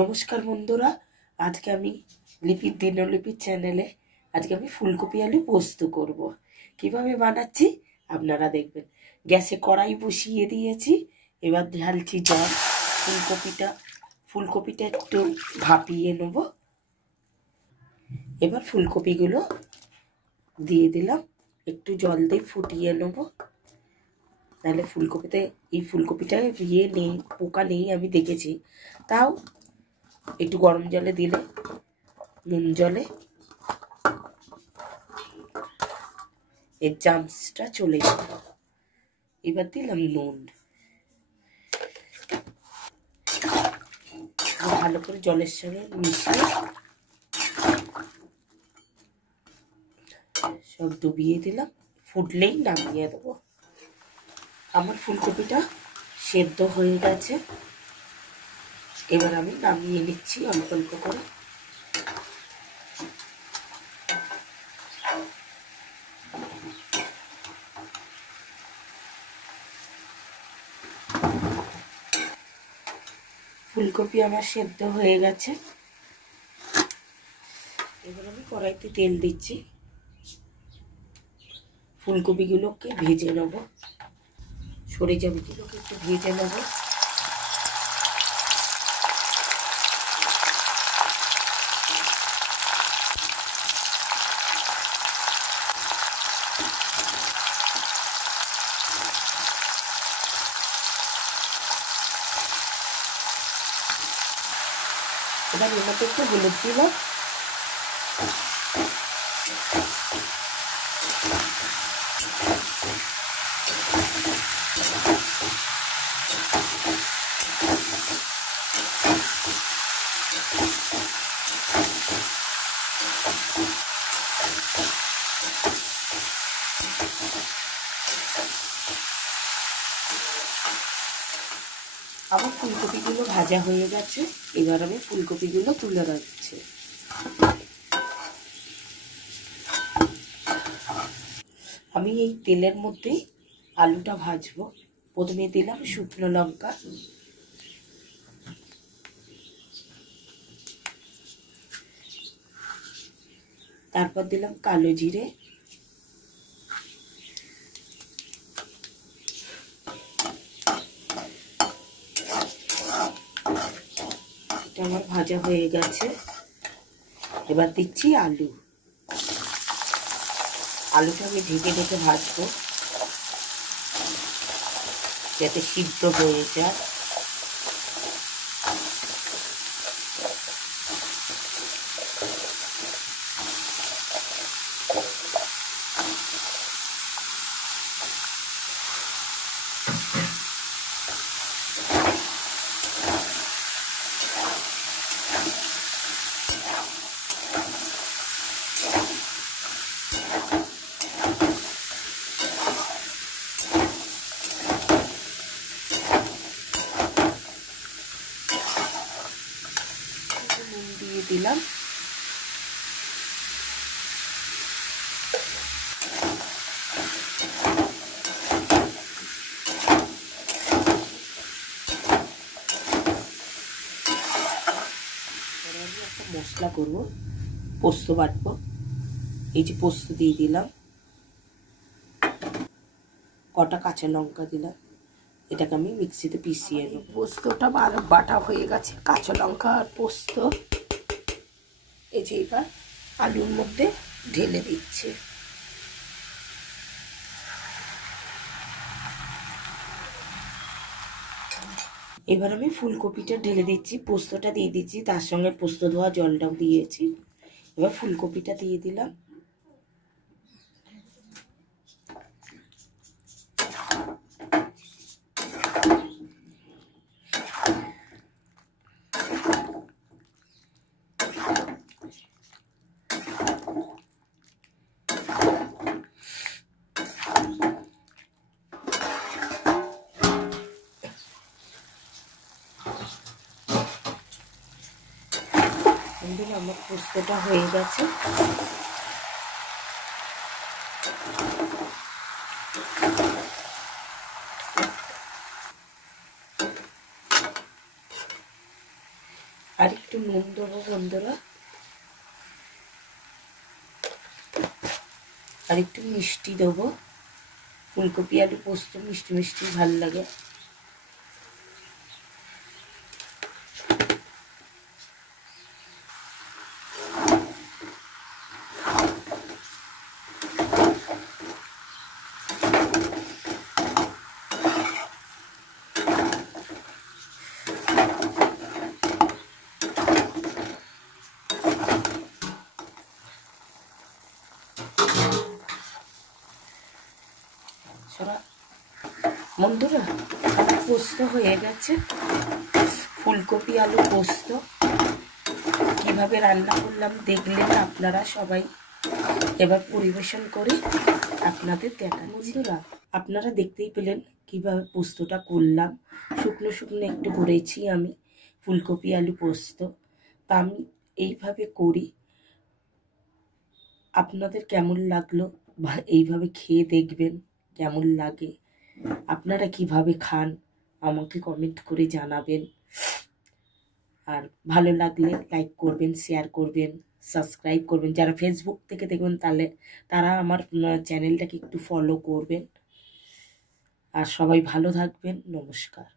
নমস্কার বন্ধুরা, আজকে আমি লিপির দিনলিপির চ্যানেলে আজকে আমি ফুলকপি আলু পোস্ত করব। কিভাবে বানাচ্ছি আপনারা দেখবেন। গ্যাসে কড়াই বসিয়ে দিয়েছি, এবার ঢালছি জল। ফুলকপিটা একটু ভাপিয়ে নেব। এবার ফুলকপিগুলো দিয়ে দিলাম, একটু জল দিয়ে ফুটিয়ে নেব। নাহলে এই ফুলকপিটা ইয়ে নেই, পোকা নেই আমি দেখেছি। তাও একটু গরম জলে দিলে, নুন জলে এর জামসটা চলে যাবে। এবার দিলাম নুন, ভালো করে জলের সঙ্গে মিশিয়ে সব ডুবিয়ে দিলাম। ফুটলেই নামিয়ে দেবো। আমার ফুলকপিটা সেদ্ধ হয়ে গেছে, এবার আমি নামিয়ে নিচ্ছি অল্প অল্প করে। ফুলকপি আমার সেদ্ধ হয়ে গেছে, এবার আমি কড়াইতে তেল দিচ্ছি। ফুলকপিগুলোকে ভেজে নেব, সরিষাগুলোকে একটু ভেজে নেব। এবার এর মধ্যে একটু হলুদ দিলাম, আমার ফুলকপিগুলো ভাজা হয়ে গেছে। এবার আমি ফুলকপিগুলো তুলে রাখছি। আমি এই তেলের মধ্যে আলুটা ভাজবো। প্রথমে দিলাম শুকনো লঙ্কা, তারপর দিলাম কালো জিরে, এটা আমার ভাজা হয়ে গেছে। এবার দিচ্ছি আলু। আলুটা আমি ঢেকে ঢেকে ভাজবো যাতে সিদ্ধ হয়ে যায়। নুন দিয়ে দিলাম, আমি একটা মশলা করবো, পোস্ত বাটবো। এই যে পোস্ত দিয়ে দিলাম, কটা কাঁচা লঙ্কা দিলাম, এটাকে আমি মিক্সিতে পিষিয়ে নেব। পোস্তটা বাটা হয়ে গেছে, কাঁচা লঙ্কা আর পোস্ত। এই যে এবার আলুর মধ্যে ঢেলে দিচ্ছে। এবার আমি ফুলকপিটা ঢেলে দিচ্ছি, পোস্তটা দিয়ে দিচ্ছি, তার সঙ্গে পোস্ত ধোয়া জলটাও দিয়েছি। এবার ফুলকপিটা দিয়ে দিলাম। আমার পোস্তটা হয়ে গেছে। আর একটু নুন দেবো বন্ধুরা, আর একটু মিষ্টি দেবো। ফুলকপি আলু পোস্ত মিষ্টি মিষ্টি ভালো লাগে। বন্ধুরা আমার পোস্ত হয়ে গেছে, ফুলকপি আলু পোস্ত। কিভাবে রান্না করলাম দেখলেন আপনারা সবাই। এবার পরিবেশন করে আপনাদের দেখান। বন্ধুরা আপনারা দেখতেই পেলেন কিভাবে পোস্তটা করলাম। শুকনো শুকনো একটু করেছি আমি ফুলকপি আলু পোস্ত। তা আমি এইভাবে করি। আপনাদের কেমন লাগলো বা এইভাবে খেয়ে দেখবেন কেমন লাগে। আপনারা কিভাবে খান আমাকে কমেন্ট করে জানাবেন। আর ভালো লাগলে লাইক করবেন, শেয়ার করবেন, সাবস্ক্রাইব করবেন। যারা ফেসবুক থেকে দেখবেন তারা আমার চ্যানেলটাকে একটু ফলো করবেন। আর সবাই ভালো থাকবেন। নমস্কার।